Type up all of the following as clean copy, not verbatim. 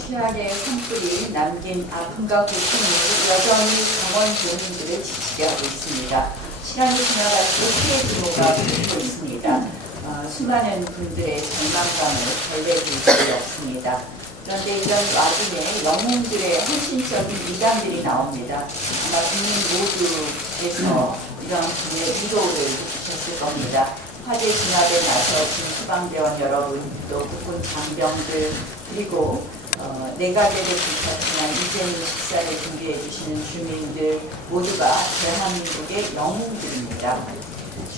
취약의 산불이 남긴 아픔과 고통이 여전히 병원 교민들을 지치게 하고 있습니다. 시간이 지나갈수록 피해 규모가 늘고 있습니다. 수많은 분들의 절망감을 달래줄 수 없습니다. 그런데 이런 와중에 영웅들의 헌신적인 이담들이 나옵니다. 아마 국민 모두에서 이런 분의 위로를 느끼셨을 겁니다. 화재 진압에 나서신 소방대원 여러분, 또 국군 장병들, 그리고 내가게를 부탁한 이재민 식사를 준비해 주시는 주민들 모두가 대한민국의 영웅들입니다.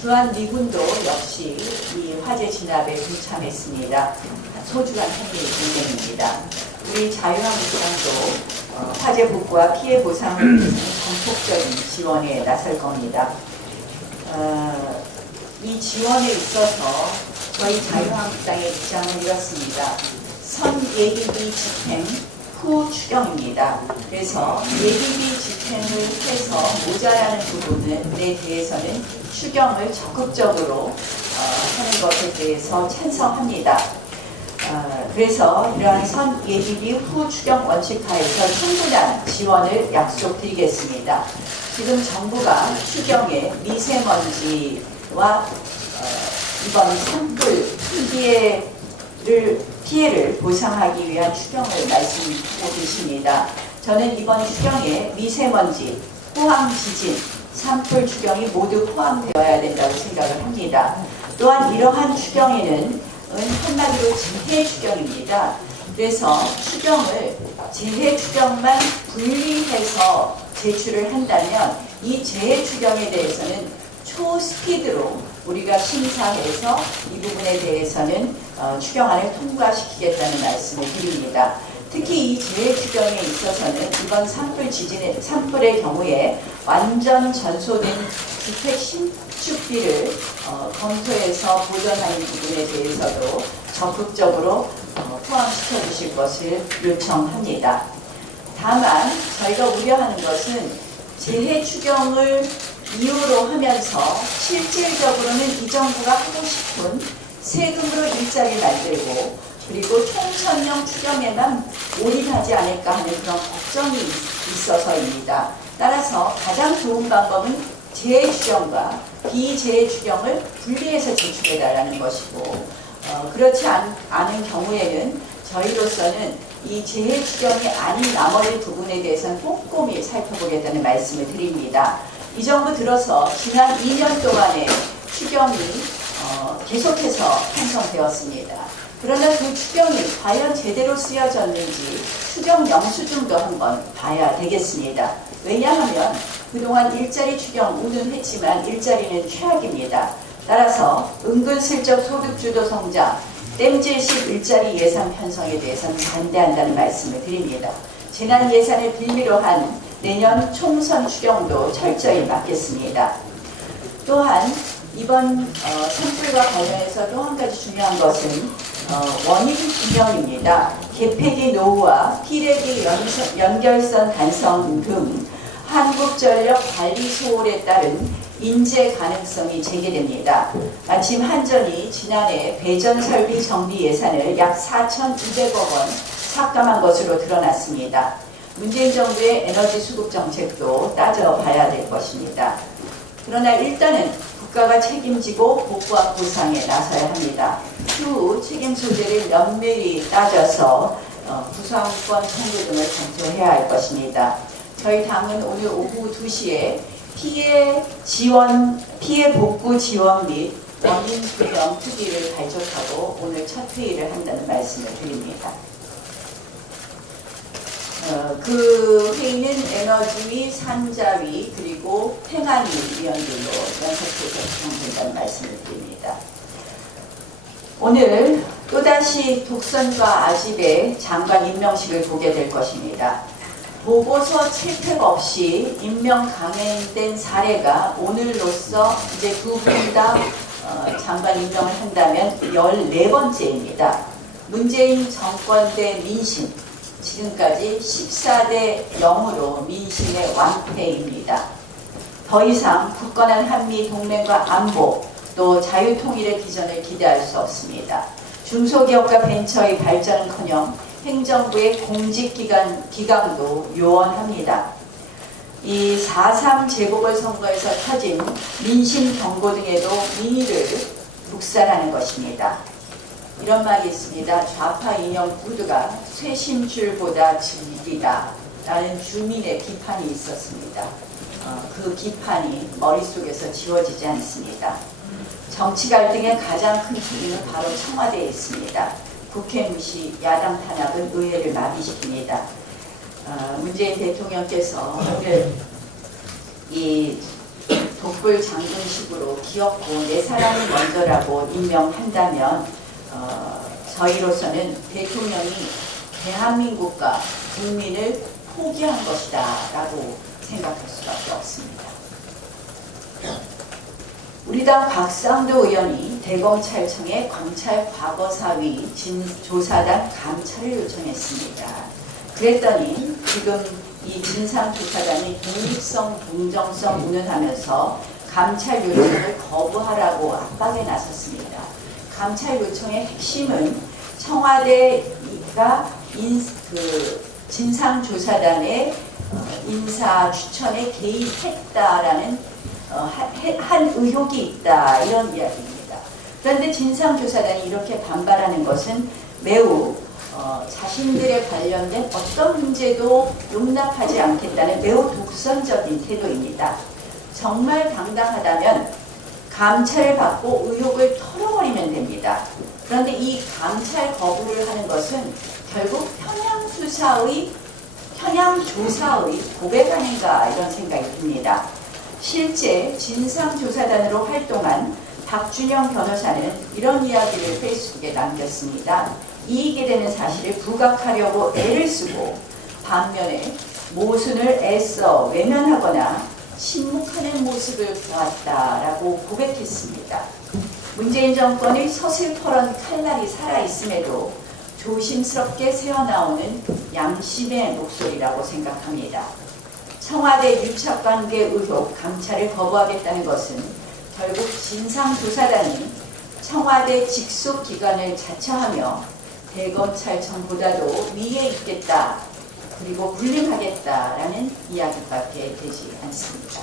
주한미군도 역시 이 화재 진압에 동참했습니다. 소중한 한미의 동맹입니다. 우리 자유한국당도 화재 복구와 피해 보상을 위해서 전폭적인 지원에 나설 겁니다. 이 지원에 있어서 저희 자유한국당의 입장은 이렇습니다. 선예비비 집행 후 추경입니다. 그래서 예비비 집행을 해서 모자라는 부분에 대해서는 추경을 적극적으로 하는 것에 대해서 찬성합니다. 그래서 이러한 선예비비 후 추경 원칙하에서 충분한 지원을 약속드리겠습니다. 지금 정부가 추경에 미세먼지와 이번 산불 피해를 보상하기 위한 추경을 말씀하고 계십니다. 저는 이번 추경에 미세먼지, 포항지진, 산불 추경이 모두 포함되어야 된다고 생각을 합니다. 또한 이러한 추경에는 한마디로 재해 추경입니다. 그래서 추경을 재해 추경만 분리해서 제출을 한다면 이 재해 추경에 대해서는 초스피드로 우리가 심사해서 이 부분에 대해서는 추경안을 통과시키겠다는 말씀을 드립니다. 특히 이 재해 추경에 있어서는 이번 산불의 경우에 완전 전소된 주택 신축비를 검토해서 보전하는 부분에 대해서도 적극적으로 포함시켜 주실 것을 요청합니다. 다만 저희가 우려하는 것은 재해 추경을 이유로 하면서 실질적으로는 이 정부가 하고 싶은 세금으로 일자리 만들고 그리고 총천명 추경에만 올인하지 않을까 하는 그런 걱정이 있어서입니다. 따라서 가장 좋은 방법은 재해 추경과 비재해 추경을 분리해서 제출해달라는 것이고 그렇지 않은 경우에는 저희로서는 이 재해 추경이 아닌 나머지 부분에 대해서는 꼼꼼히 살펴보겠다는 말씀을 드립니다. 이 정부 들어서 지난 2년 동안의 추경이 계속해서 편성되었습니다. 그러나 그 추경이 과연 제대로 쓰여졌는지 추경 영수증도 한번 봐야 되겠습니다. 왜냐하면 그동안 일자리 추경 우둔했지만 일자리는 최악입니다. 따라서 은근슬쩍 소득주도 성장, 땜질식 일자리 예산 편성에 대해서는 반대한다는 말씀을 드립니다. 재난 예산을 빌미로 한 내년 총선 추경도 철저히 막겠습니다. 또한 이번 산불과 관련해서 또 한 가지 중요한 것은 원인 규명입니다. 개폐기 노후와 피레기 연결선 단성 등 한국전력 관리 소홀에 따른 인재 가능성이 제기됩니다. 마침 한전이 지난해 배전 설비 정비 예산을 약 4,200억 원 삭감한 것으로 드러났습니다. 문재인 정부의 에너지 수급 정책도 따져봐야 될 것입니다. 그러나 일단은 국가가 책임지고 복구와 보상에 나서야 합니다. 추후 책임 소재를 면밀히 따져서 구상권 청구 등을 검토해야 할 것입니다. 저희 당은 오늘 오후 2시에 피해 복구 지원 및 원인 규명 특위를 발족하고 오늘 첫 회의를 한다는 말씀을 드립니다. 그 회의는 에너지위, 산자위, 그리고 행안위 위원들로 연석해서 구성된다는 말씀을 드립니다. 오늘 또다시 독선과 아집의 장관 임명식을 보게 될 것입니다. 보고서 채택 없이 임명 강행된 사례가 오늘로써 이제 두 분 다 장관 임명을 한다면 14번째입니다. 문재인 정권 대 민심, 지금까지 14대 0으로 민심의 완패입니다. 더 이상 굳건한 한미 동맹과 안보, 또 자유통일의 비전을 기대할 수 없습니다. 중소기업과 벤처의 발전은커녕 행정부의 기강도 요원합니다. 이 4.3 재보궐선거에서 터진 민심 경고 등에도 민의를 묵살하는 것입니다. 이런 말이 있습니다. 좌파 이념 모두가 쇠심줄보다 진리다 라는 주민의 비판이 있었습니다. 그 비판이 머릿속에서 지워지지 않습니다. 정치 갈등의 가장 큰 주인은 바로 청와대에 있습니다. 국회 무시, 야당 탄압은 의회를 마비시킵니다. 문재인 대통령께서 오늘 이 독불 장군식으로 귀엽고 내 사람이 먼저라고 임명한다면 저희로서는 대통령이 대한민국과 국민을 포기한 것이다 라고 생각할 수밖에 없습니다. 우리 당 곽상도 의원이 대검찰청에 검찰 과거사위 조사단 감찰을 요청했습니다. 그랬더니 지금 이 진상조사단이 독립성, 공정성 운운하면서 감찰 요청을 거부하라고 압박에 나섰습니다. 감찰 요청의 핵심은 청와대가 진상조사단의 인사 추천에 개입했다라는 한 의혹이 있다 이런 이야기입니다. 그런데 진상조사단이 이렇게 반발하는 것은 매우 자신들에 관련된 어떤 문제도 용납하지 않겠다는 매우 독선적인 태도입니다. 정말 당당하다면 감찰을 받고 의혹을 털어버리면 됩니다. 그런데 이 감찰 거부를 하는 것은 결국 현황조사의 고백 아닌가 이런 생각이 듭니다. 실제 진상조사단으로 활동한 박준영 변호사는 이런 이야기를 페이스북에 남겼습니다. 이익이 되는 사실을 부각하려고 애를 쓰고 반면에 모순을 애써 외면하거나 침묵하는 모습을 보았다라고 고백했습니다. 문재인 정권의 서슬퍼런 칼날이 살아있음에도 조심스럽게 새어나오는 양심의 목소리라고 생각합니다. 청와대 유착관계 의혹 감찰을 거부하겠다는 것은 결국 진상조사단이 청와대 직속 기관을 자처하며 대검찰청보다도 위에 있겠다 그리고 군림하겠다라는 이야기밖에 되지 않습니다.